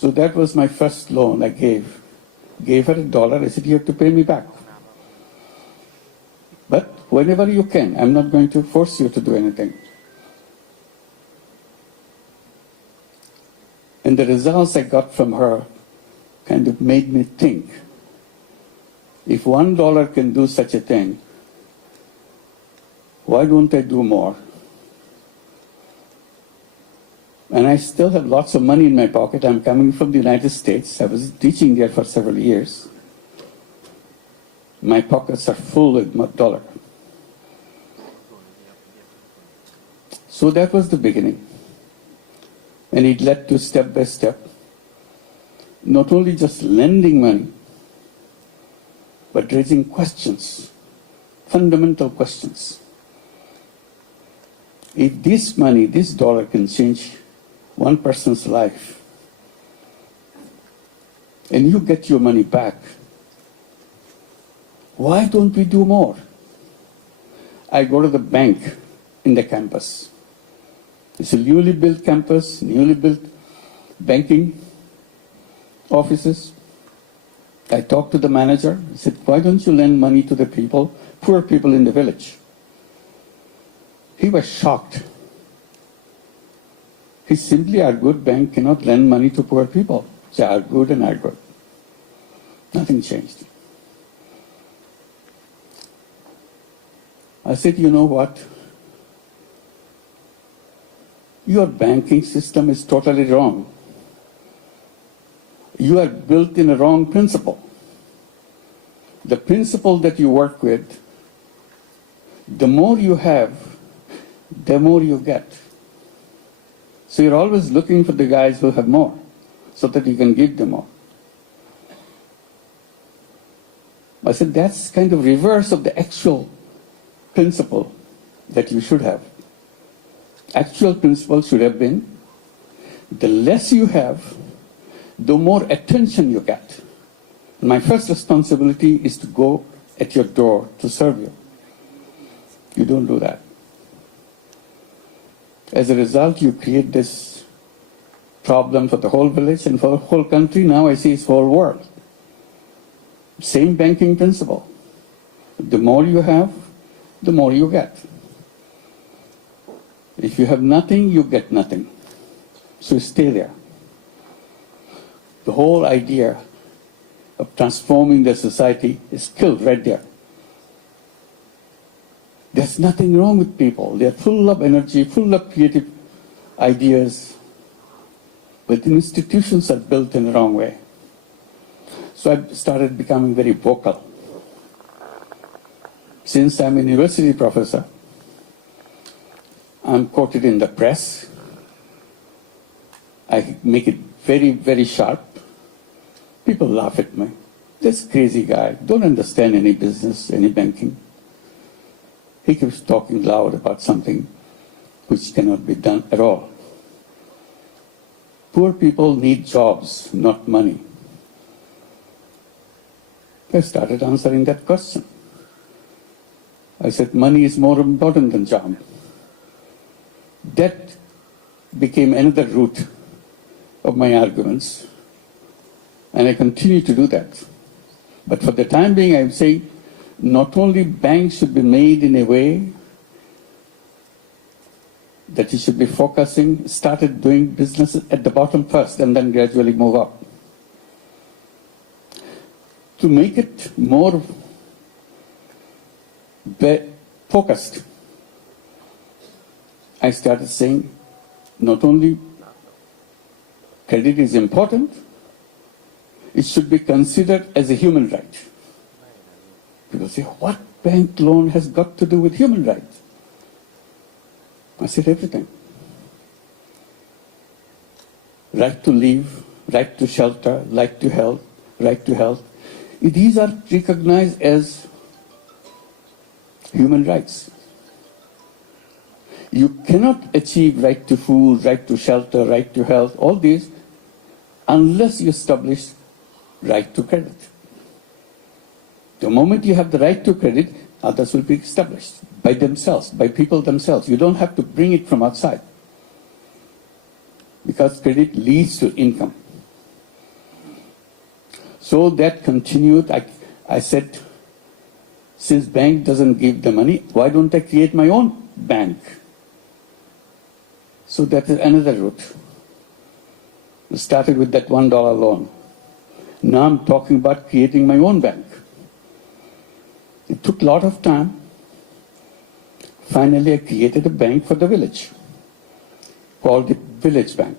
So that was my first loan I gave. Gave her $1. I said, you have to pay me back. But whenever you can, I'm not going to force you to do anything. And the results I got from her kind of made me think, if $1 can do such a thing, why don't I do more? And I still have lots of money in my pocket. I'm coming from the United States. I was teaching there for several years. My pockets are full with dollar. So that was the beginning. And it led to step by step, not only just lending money, but raising questions, fundamental questions. If this money, this dollar can change one person's life, and you get your money back, why don't we do more? I go to the bank in the campus. It's a newly built campus, newly built banking offices. I talked to the manager. I said, why don't you lend money to the people, poor people in the village? He was shocked. He simply, our good bank cannot lend money to poor people. They are good and are good. Nothing changed. I said, you know what? Your banking system is totally wrong. You are built in a wrong principle. The principle that you work with, the more you have, the more you get. So you're always looking for the guys who have more, so that you can give them more. I said, that's kind of reverse of the actual principle that you should have. Actual principle should have been, the less you have, the more attention you get. My first responsibility is to go at your door to serve you. You don't do that. As a result, you create this problem for the whole village and for the whole country. Now I see it's whole world. Same banking principle. The more you have, the more you get. If you have nothing, you get nothing. So stay there. The whole idea of transforming the society is killed right there. There's nothing wrong with people. They're full of energy, full of creative ideas, but the institutions are built in the wrong way. So I started becoming very vocal. Since I'm a university professor, I'm quoted in the press. I make it very, very sharp. People laugh at me. This crazy guy, don't understand any business, any banking. He keeps talking loud about something which cannot be done at all. Poor people need jobs, not money. I started answering that question. I said, money is more important than job. That became another root of my arguments, and I continue to do that. But for the time being, I'm saying not only banks should be made in a way that you should be focusing, started doing business at the bottom first and then gradually move up. To make it more focused, I started saying not only credit is important, it should be considered as a human right. People say, what bank loan has got to do with human rights? I said everything. Right to live, right to shelter, right to health. These are recognized as human rights. You cannot achieve right to food, right to shelter, right to health, all these, unless you establish right to credit. The moment you have the right to credit, others will be established by themselves, by people themselves. You don't have to bring it from outside, because credit leads to income. So that continued. I said, since bank doesn't give the money, why don't I create my own bank? So that is another route. We started with that $1 loan. Now I'm talking about creating my own bank. It took a lot of time. Finally, I created a bank for the village called the Village Bank.